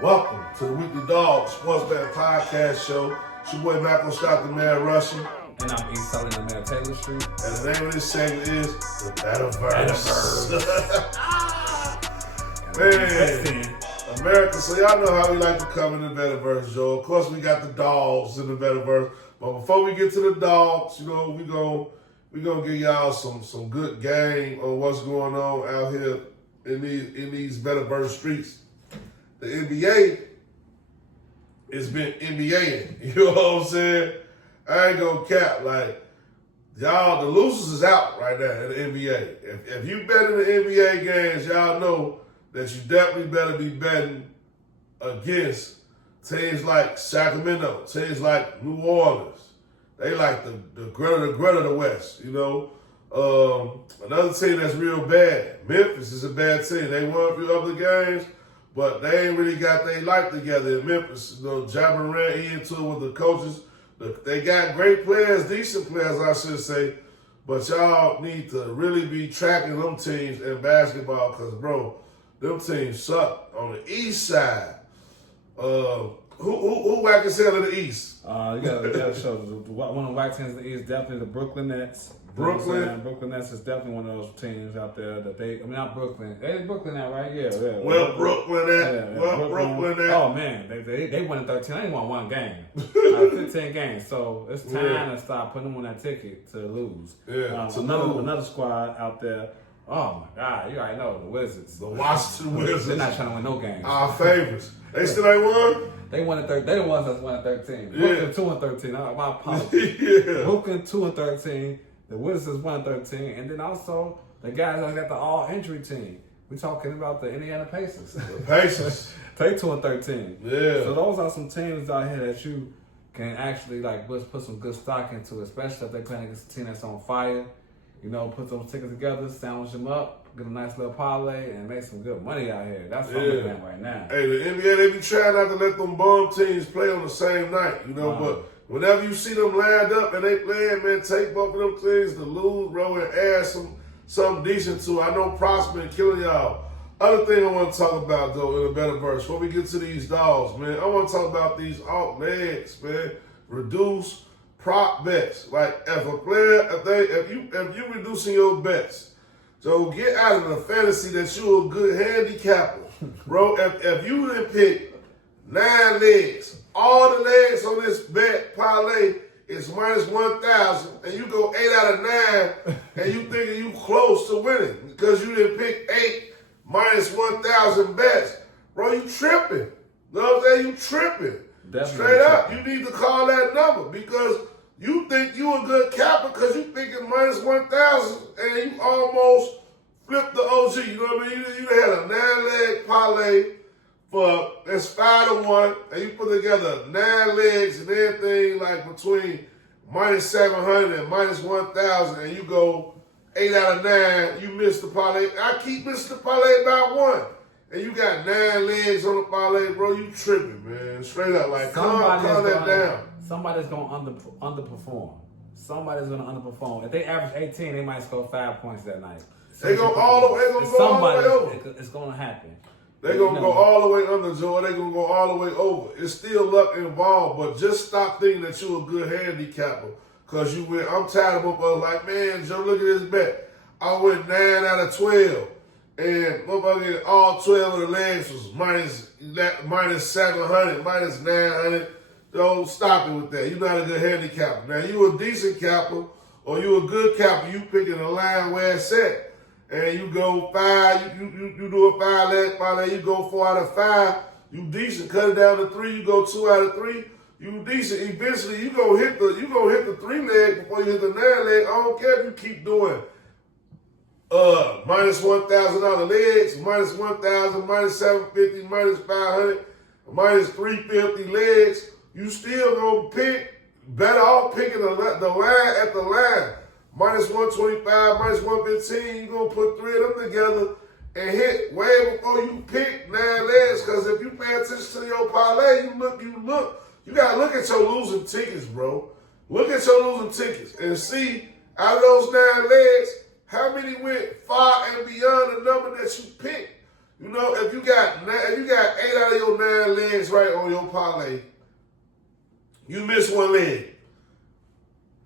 Welcome to the Weekly Dog Sports Bet Podcast Show. It's your boy Malcolm Scott, the man Russian. And I'm Salim, the man Taylor Street. And the name of this segment is the BetaVERSE. Man, America, so y'all know how we like to come in the BetaVERSE, Joe. Of course, we got the dogs in the BetaVERSE. But before we get to the dogs, you know, we gonna give y'all some good game on what's going on out here in these BetaVERSE streets. The NBA has been NBAing. You know what I'm saying? I ain't gonna cap. Like, y'all, the losers is out right now in the NBA. If you bet in the NBA games, y'all know that you definitely better be betting against teams like Sacramento, teams like New Orleans. They like the Greta of the West, you know. Another team that's real bad, Memphis, is a bad team. They won a few other games, but they ain't really got their life together in Memphis. You know, Ja Morant, he into it with the coaches. They got great players, decent players, I should say. But y'all need to really be tracking them teams in basketball because, bro, them teams suck. On the east side, who whack his head in the east? You gotta show one of the white teams in the East, definitely the Brooklyn Nets. Brooklyn Nets is definitely one of those teams out there that not Brooklyn. They Brooklyn now, right? Yeah. Brooklyn at. Oh man, they won in 13. They ain't won one game. 15 games. So it's time to stop putting them on that ticket to lose. Yeah. Another squad out there. Oh my God, you already know the Wizards. The Washington Wizards. They're not trying to win no games. Our favorites. They still ain't won? They won in 13. They the ones that won in 13. Yeah. Brooklyn 2-13. My apologies. Yeah. Brooklyn 2-13. The Wizards 1-13, and then also the guys that got the all-injury team. We talking about the Indiana Pacers. The Pacers. They 2-13. Yeah. So those are some teams out here that you can actually put some good stock into, especially if they're playing against a team that's on fire. You know, put those tickets together, sandwich them up, get a nice little parlay, and make some good money out here. That's what I'm doing right now. Hey, the NBA, they be trying not to let them bum teams play on the same night, you know, but whenever you see them lined up and they playing, man, take both of them things to lose, bro, and add something decent to it. I know props been killing y'all. Other thing I want to talk about, though, in the BetaVERSE, before we get to these dogs, man, I want to talk about these alt legs, man. Reduce prop bets. Like, if a player, if you reducing your bets, so get out of the fantasy that you're a good handicapper, bro. If you didn't pick 9 legs, all the legs on this bet parlay is minus 1,000, and you go 8 out of 9, and you thinking you close to winning because you didn't pick 8 minus 1,000 bets, bro. You tripping? You know what I'm saying? You tripping? Definitely straight up. You need to call that number because you think you a good capper because you thinking minus 1,000, and you almost flipped the OG. You know what I mean? You had a 9-leg parlay. For it's 5-1, and you put together 9 legs and everything like between minus 700 and minus 1,000, and you go 8 out of 9. You miss the parlay. I keep missing the parlay by 1, and you got 9 legs on the parlay, bro. You tripping, man? Straight up, like calm that down. Somebody's gonna underperform. Somebody's gonna underperform. If they average 18, they might score 5 points that night. They go all the way. Over. It's gonna happen. They're going to go all the way under, Joe. They're going to go all the way over. It's still luck involved, but just stop thinking that you're a good handicapper because you win. I'm tired of motherfuckers like, man, Joe, look at this bet. I went 9 out of 12, and motherfucker, all 12 of the legs was minus 700, minus 900. Don't stop it with that. You're not a good handicapper. Now, you a decent capper or you a good capper. You picking a line where it's at. And you go 5, you do a 5-leg parlay, you go 4 out of 5, you decent. Cut it down to 3, you go 2 out of 3, you decent. Eventually, you gonna hit the 3-leg before you hit the 9-leg. I don't care if you keep doing minus $1,000 legs, minus 1,000, minus 750, minus 500, minus 350 legs. You still gonna pick. Better off picking the line at the line. Minus 125, minus 115, you're going to put 3 of them together and hit way before you pick 9 legs. Because if you pay attention to your parlay, you got to look at your losing tickets, bro. Look at your losing tickets and see out of those 9 legs, how many went far and beyond the number that you picked. You know, if you got 8 out of your 9 legs right on your parlay, you miss one leg.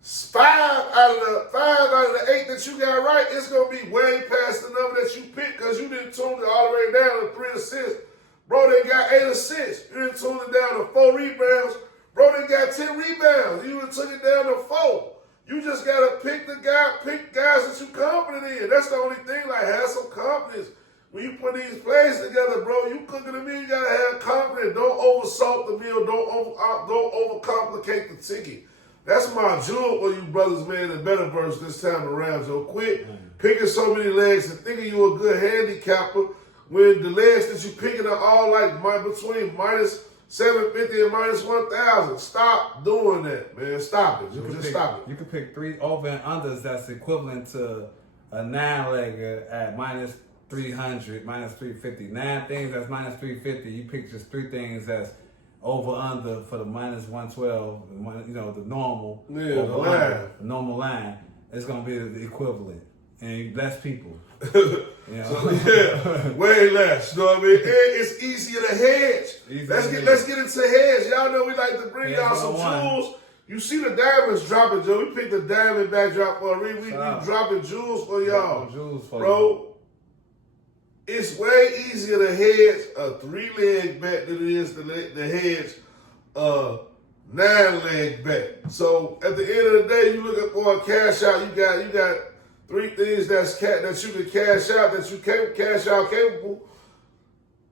5 out of the 8 that you got right, it's gonna be way past the number that you picked because you didn't tune it all the way down to 3 assists. Bro, they got 8 assists. You didn't tune it down to 4 rebounds. Bro, they got 10 rebounds. You done took it down to 4. You just gotta pick guys that you confident in. That's the only thing. Like, have some confidence. When you put these plays together, bro, you cooking the meal, you gotta have confidence. Don't oversalt the meal. Don't overcomplicate the ticket. That's my jewel for you brothers, man, in BetaVERSE this time around, Joe. Quit picking so many legs and thinking you a good handicapper when the legs that you picking are all like between minus 750 and minus 1,000. Stop doing that, man. Stop it. Just stop it. You can pick 3 over and unders that's equivalent to a 9-legger at minus 300, minus 350. 9 things that's minus 350. You pick just 3 things that's over under for the minus 112. You know, the normal. Yeah, the line. The normal line. It's gonna be the equivalent. And less people. You know? So, yeah, way less. You know what I mean? And it's easier to hedge. Let's get into hedge. Y'all know we like to bring y'all some jewels. You see the diamonds dropping, Joe. We picked the diamond backdrop for a reason. We dropping jewels for y'all. Bro, it's way easier to hedge a 3-leg bet than it is to hedge a 9-leg bet. So at the end of the day, you looking for a cash out. You got 3 things that you can cash out, that you can't cash out capable.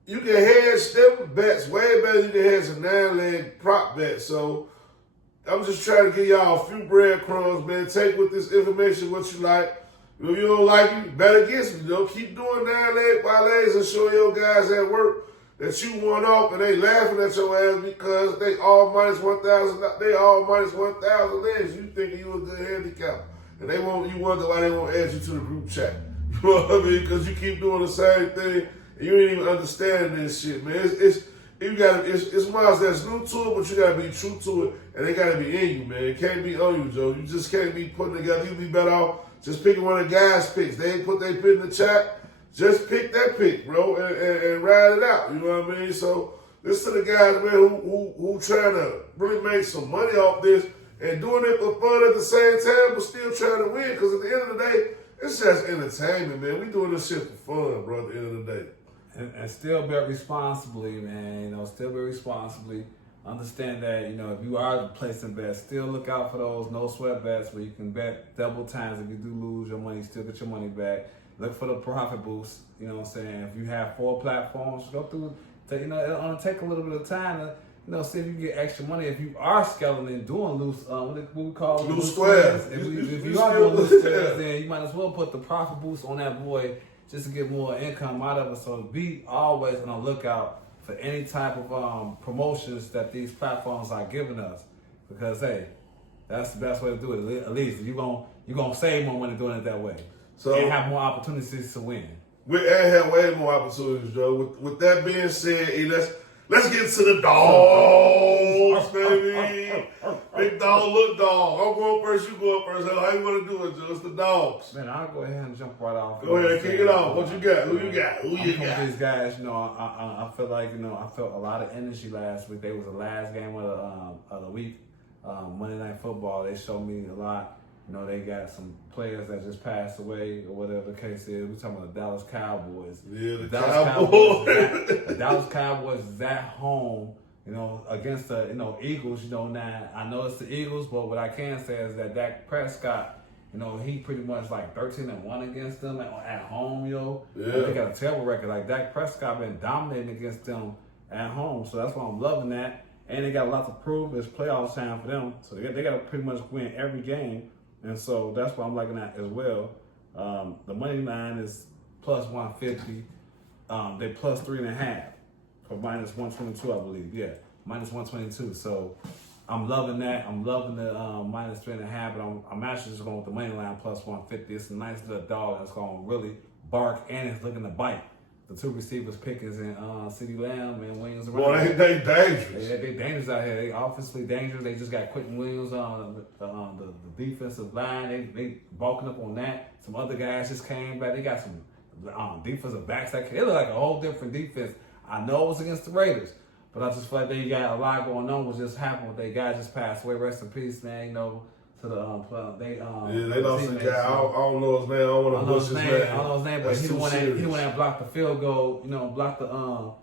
You can hedge them bets way better than you can hedge a 9-leg prop bet. So I'm just trying to give y'all a few breadcrumbs, man. Take with this information what you like. If you don't like it, bet against me. Don't keep doing 9-leg parlays and show your guys at work that you won off and they laughing at your ass because they all minus 1,000. They all minus 1,000 legs. You thinking you a good handicap. And you wonder why they won't add you to the group chat. You know what I mean? Because you keep doing the same thing and you ain't even understanding this shit, man. It's miles that's new to it, but you gotta be true to it, and they gotta be in you, man. It can't be on you, Joe. You just can't be putting together. You be better off just picking one of the guys' picks. They ain't put their pick in the chat. Just pick that pick, bro, and ride it out. You know what I mean? So listen to the guys, man, who trying to really make some money off this and doing it for fun at the same time, but still trying to win. Because at the end of the day, it's just entertainment, man. We doing this shit for fun, bro. At the end of the day. And still bet responsibly, man. You know, still bet responsibly. Understand that, you know, if you are placing bets, still look out for those no sweat bets where you can bet double times. If you do lose your money, still get your money back. Look for the profit boost. You know what I'm saying? If you have 4 platforms, go through. You know, it'll only take a little bit of time to, you know, see if you can get extra money. If you are scaling and doing loose, what we call loose squares. If you are doing loose squares, then you might as well put the profit boost on that boy just to get more income out of it. So be always on the lookout for any type of promotions that these platforms are giving us, because hey, that's the best way to do it. At least you're gonna save more money doing it that way, so and have more opportunities to win. We have way more opportunities, Joe. With that being said, hey, let's get to the dogs, baby. Big dog, little dog. I'm going first, you go first. How you want to do it, Joe? It's the dogs. Man, I'll go ahead and jump right off. Go ahead, kick it off. What you got? Who you got? These guys, you know, I feel like, you know, I felt a lot of energy last week. They was the last game of the week. Monday Night Football, they showed me a lot. You know, they got some players that just passed away or whatever the case is. We're talking about the Dallas Cowboys. Yeah, the Cowboys. The Dallas Cowboys is at home, you know, against the, you know, Eagles. You know, now I know it's the Eagles, but what I can say is that Dak Prescott, you know, he pretty much like 13-1 against them at home, you know. Yeah. They got a terrible record. Like Dak Prescott been dominating against them at home, so that's why I'm loving that. And they got a lot to prove. It's playoff time for them, so they got to pretty much win every game. And so that's what I'm liking at as well. The money line is plus 150. They plus 3.5 for minus 122, I believe. Yeah, minus 122. So I'm loving that. I'm loving the minus 3.5, but I'm actually just going with the money line plus 150. It's a nice little dog that's going to really bark and it's looking to bite. The 2 receivers, Pickens and CeeDee Lamb and Williams around. Boy, they dangerous. Yeah, they dangerous out here. They offensively dangerous. They just got Quentin Williams on the defensive line. They bulking up on that. Some other guys just came back. They got some defensive backs. It looked like a whole different defense. I know it was against the Raiders, but I just feel like they got a lot going on. What just happened with their guy just passed away. Rest in peace, man. You know, to the they lost a guy. I don't know his name. I don't want to butcher his name. I don't know his name, but he the one that blocked the field goal. You know, blocked the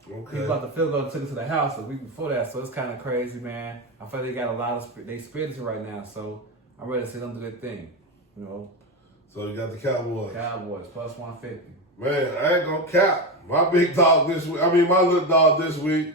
he blocked the field goal and took it to the house the week before that. So it's kind of crazy, man. I feel they got a lot of they spiritual right now. So I'm ready to see them do their thing. You know. So you got the Cowboys. Cowboys plus 150. Man, I ain't gonna cap. My big dog this week. I mean, my little dog this week.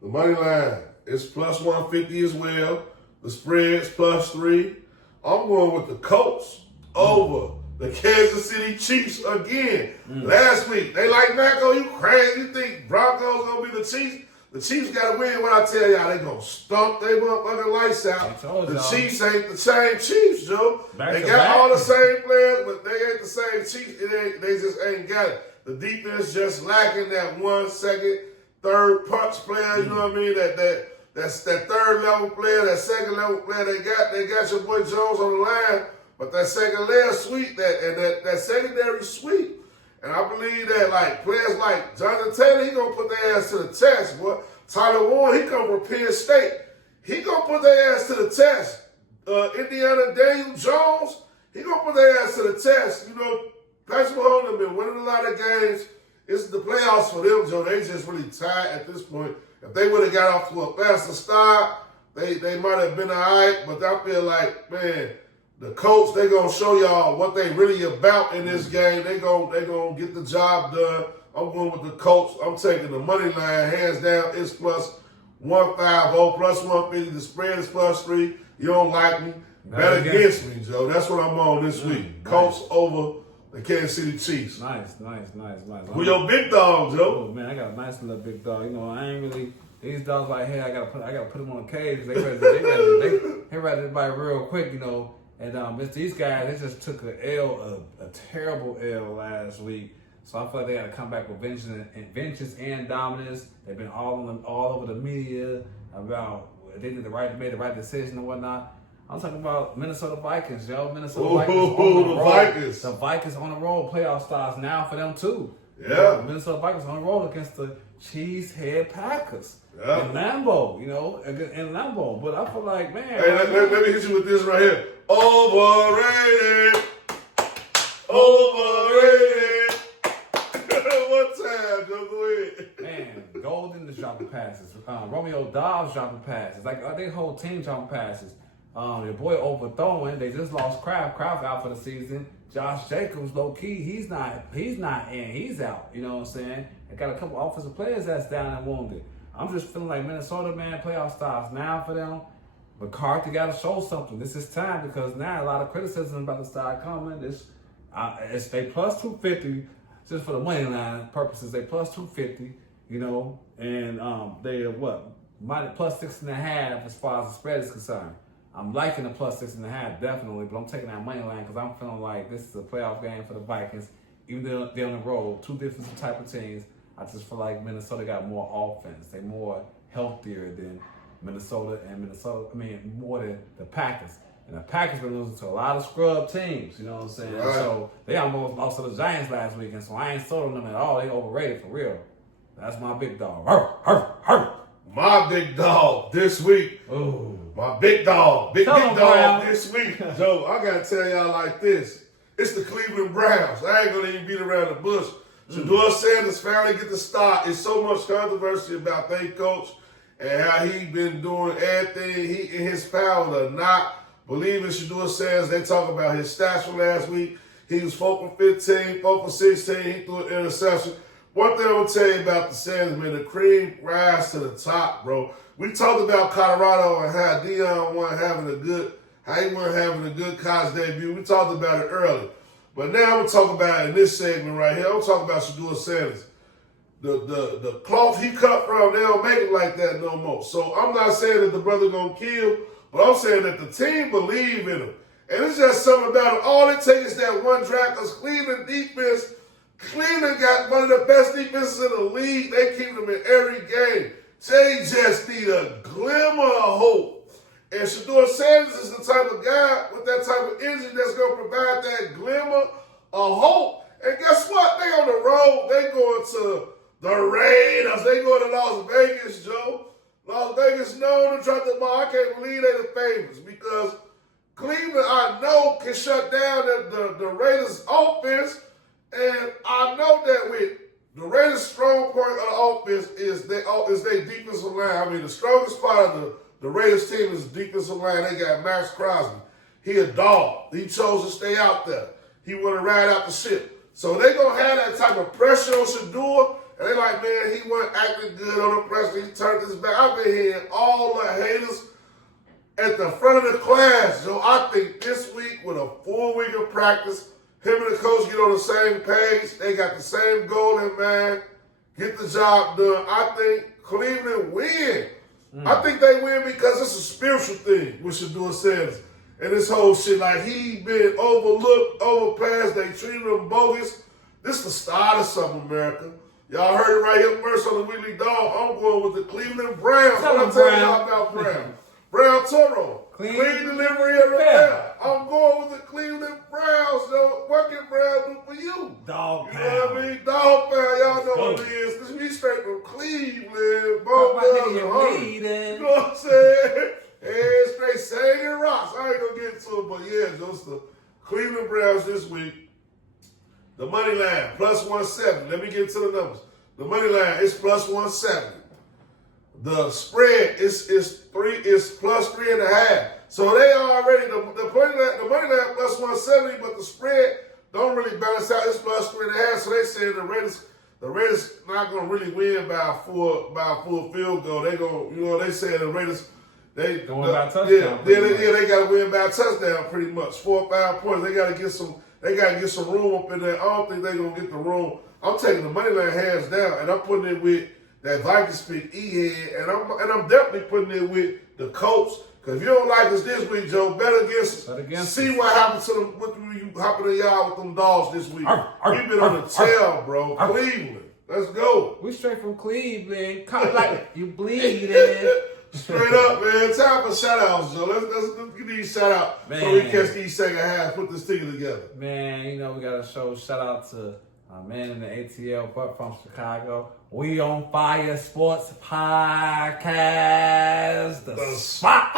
The money line is plus 150 as well. The spread's plus 3. I'm going with the Colts over the Kansas City Chiefs again. Last week, they like, Macko, you crazy. You think Broncos gonna be the Chiefs? The Chiefs gotta win. What I tell y'all, they gonna stump they motherfucking lights out. The Chiefs ain't the same Chiefs, Joe. They got all the same players, but they ain't the same Chiefs. They just ain't got it. The defense just lacking that 1, 2nd, 3rd punch player. You know what I mean? That's that 3rd level player, that 2nd level player. They got your boy Jones on the line, but that 2nd layer sweep, that secondary sweep. And I believe that like players like Jonathan Taylor, he gonna put their ass to the test, boy. Tyler Warren, he come from Penn State. He gonna put their ass to the test. Indiana Daniel Jones, he gonna put their ass to the test. You know, Patrick Mahomes have been winning a lot of games. It's the playoffs for them, Joe. They just really tied at this point. If they would have got off to a faster start, they might have been all right. But I feel like, man, the Colts, they going to show y'all what they really about in this game. They gonna get the job done. I'm going with the Colts. I'm taking the money line. Hands down, it's plus 150, plus 150. The spread is plus 3. You don't like me? Bet against me, Joe. That's what I'm on this week. Colts over the Kansas City Chiefs. Nice. Who your big dog, Joe? Oh, man, I got a nice little big dog. You know, I ain't really these dogs like, hey, I gotta put them on a cage. They ready to bite real quick, you know. And these guys, they just took a terrible L last week. So I feel like they got to come back with vengeance and dominance. They've been all over the media about they made the right decision and whatnot. I'm talking about Minnesota Vikings, yo. Vikings. The Vikings on the roll. Playoff stars now for them too. Yeah. Minnesota Vikings on the roll against the Cheesehead Packers. Yeah. In Lambeau, you know, in Lambeau. But I feel like, man. Hey, let me hit you with this right here. Overrated. One time, Joe, go ahead. Man, Golden is dropping passes. Romeo Dobbs dropping passes. Like, their whole team dropping passes. Your boy overthrowing. They just lost Kraft. Kraft out for the season. Josh Jacobs, low key, he's not in. He's out. You know what I'm saying? They got a couple offensive players that's down and wounded. I'm just feeling like Minnesota, man, playoff stars now for them. McCarthy got to show something. This is time because now a lot of criticism about to start coming. It's they plus 250 just for the money line purposes. They plus 250, you know, and they minus plus 6.5 as far as the spread is concerned. I'm liking the plus 6.5 definitely, but I'm taking that money line because I'm feeling like this is a playoff game for the Vikings. Even though they're on the road, two different type of teams. I just feel like Minnesota got more offense. They're more healthier than Minnesota, more than the Packers. And the Packers been losing to a lot of scrub teams, you know what I'm saying? Right. So they almost lost to the Giants last weekend, so I ain't sold on them at all. They overrated for real. That's my big dog. My big dog this week. Ooh. My big dog. Big dog this week. Joe, I got to tell y'all like this. It's the Cleveland Browns. I ain't going to even beat around the bush. Shedeur Sanders finally get the start. It's so much controversy about their coach and how he been doing everything he in his power to not believe in Shedeur Sanders. They talk about his stats from last week. He was 4 for 15, 4 for 16. He threw an interception. One thing I will tell you about the Sanders, man, the cream rise to the top, bro. We talked about Colorado and how Deion wasn't having a good college debut. We talked about it early. But now I'm going to talk about it in this segment right here. I'm talking about Shedeur Sanders. The cloth he cut from, they don't make it like that no more. So I'm not saying that the brother going to kill, but I'm saying that the team believe in him. And it's just something about it. All it takes is that one drive because Cleveland got one of the best defenses in the league. They keep them in every game. They just need a glimmer of hope. And Shedeur Sanders is the type of guy with that type of engine that's going to provide that glimmer of hope. And guess what? They on the road. They going to the Raiders. They going to Las Vegas, Joe. Las Vegas known to drop the ball. I can't believe they the favorites because Cleveland, I know, can shut down the Raiders' offense. And I know that with the Raiders' strong point of the offense is their defensive line. I mean, the strongest part of the Raiders team is defensive line. They got Max Crosby. He a dog. He chose to stay out there. He want to ride out the ship. So they going to have that type of pressure on Shador. And they like, man, he wasn't acting good on the pressure. He turned his back. I've been hearing all the haters at the front of the class. So I think this week with a full week of practice, him and the coach get on the same page. They got the same goal in mind. Get the job done. I think Cleveland win. I think they win because it's a spiritual thing with Shador Sanders. And this whole shit, like he been overlooked, overpassed. They treated him bogus. This is the start of something, America. Y'all heard it right here first on the Weekly Dog. I'm going with the Cleveland Browns. What I'm telling y'all about Brown? Brown Toro. Clean delivery and repair. I'm going with the Cleveland Browns. So what can Brown do for you? Dog pound. You know what I mean? Dog pound. Y'all know what it is. This me straight from Cleveland. Both guns are hungry. You know what I'm saying? And straight singing rocks. I ain't gonna get into it, but yeah, just the Cleveland Browns this week. The money line, plus 170. Let me get to the numbers. The money line is plus 170. The spread is plus 3.5. So they already the money line plus 170, but the spread don't really balance out. It's plus 3.5. So they say the Raiders not gonna really win by a full field goal. They gonna they say the Raiders they going by touchdown. They gotta win by a touchdown pretty much. 4 or 5 points. They gotta get some room up in there. I don't think they're gonna get the room. I'm taking the money line hands down, and I'm putting it with that Vikings pick E-head, and I'm definitely putting it with the Colts. Because if you don't like us this week, Joe, bet against us. See what happens to them when you hopping in y'all with them dogs this week. We've been on the tail, bro. Cleveland. Let's go. We straight from Cleveland. Like you bleeding. Straight up, man. Time for shout-outs, Joe. Let's give these shout-outs so we catch these second half, put this thing together. Man, you know, we got to show shout-out to our man in the ATL, but from Chicago. We on Fire Sports Podcast. The Spot.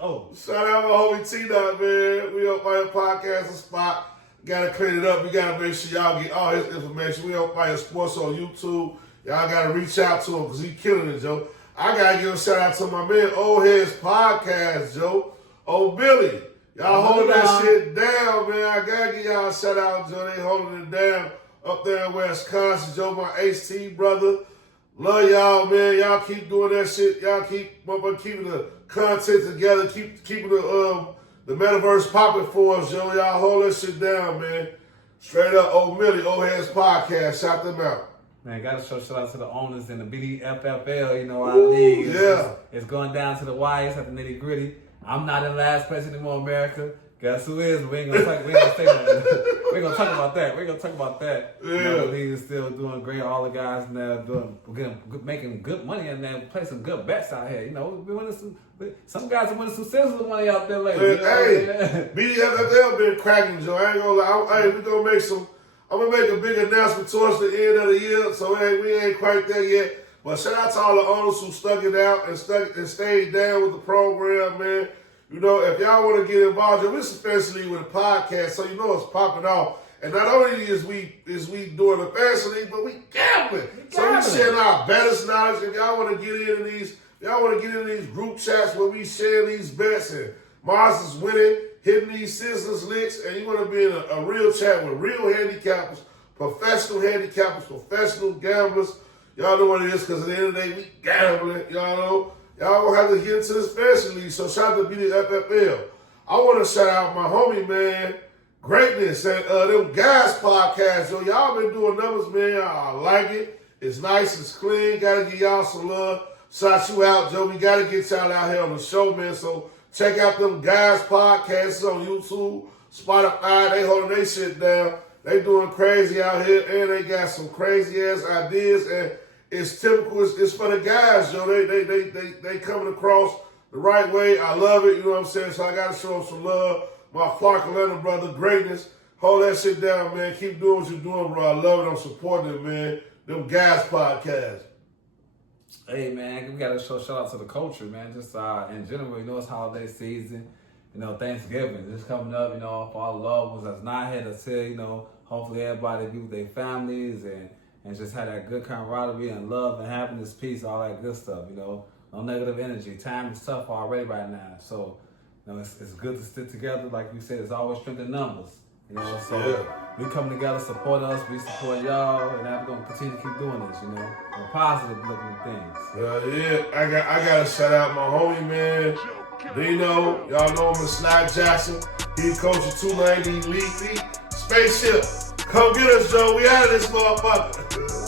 Oh, shout out my homie T-Dot, man. We on Fire Podcast, The Spot. Got to clean it up. We got to make sure y'all get all his information. We on Fire Sports on YouTube. Y'all got to reach out to him because he killing it, Joe. I got to give a shout out to my man, Old Heads Podcast, Joe. Old Billy. Y'all holding that shit down, man. I got to give y'all a shout out, Joe. They holding it down up there in Wisconsin, Joe, my HT brother. Love y'all, man. Y'all keep doing that shit. Y'all keep keeping the content together. Keeping the metaverse popping for us, Joe. Y'all hold that shit down, man. Straight up, Old Millie, Old Heads Podcast. Shout them out. Man, gotta shout out to the owners in the BDFFL, you know, our league. It's going down to the wire, it's at the nitty gritty. I'm not in last place anymore, America. Guess who is? We ain't gonna talk about that. Yeah. You know, the league is still doing great. All the guys now making good money and then placing good bets out here. You know, we winning some guys are winning some sensible money out there lately. Hey, BDFFL been cracking, Joe. I ain't gonna lie. We gonna make some. I'm going to make a big announcement towards the end of the year, so we ain't quite there yet. But shout out to all the owners who stuck it out and stayed down with the program, man. You know, if y'all want to get involved, especially with a podcast, so you know it's popping off. And not only is we doing the fantasy league, but we gambling. So we sharing our bettors knowledge. If y'all want to get into these group chats where we share these bets and Mars is winning, hitting these scissors licks, and you want to be in a real chat with real handicappers, professional gamblers. Y'all know what it is because at the end of the day, we gambling. Y'all know. Y'all gonna have to get into this fantasy league. So shout out to BDFFL. I want to shout out my homie, man, Greatness, and them guys podcast. Yo, y'all been doing numbers, man. I like it. It's nice, it's clean. Gotta give y'all some love. Shout you out, Joe. We gotta get y'all out here on the show, man. So check out them guys podcasts on YouTube, Spotify. They holding their shit down. They doing crazy out here, and they got some crazy ass ideas. And it's typical. It's for the guys, yo. They coming across the right way. I love it. You know what I'm saying? So I gotta show them some love. My Clark Atlanta brother, Greatness, Hold that shit down, man. Keep doing what you're doing, bro. I love it. I'm supporting it, man. Them guys podcast. Hey, man, we got to shout out to the culture, man. Just in general, you know, it's holiday season. You know, Thanksgiving just coming up, you know, for all the loved ones that's not here to say, you know, hopefully everybody be with their families and just have that good camaraderie and love and happiness, peace, all that good stuff, you know. No negative energy. Time is tough already right now. So, you know, it's good to stick together. Like you said, it's always strength in numbers. You know, so we come together, support us, we support y'all, and we're gonna continue to keep doing this, you know, on positive looking things. Yeah, I gotta shout out my homie, man. Dino, y'all know him as Sly Jackson. He coaches 290 Elite Spaceship. Come get us, Joe. We out of this motherfucker.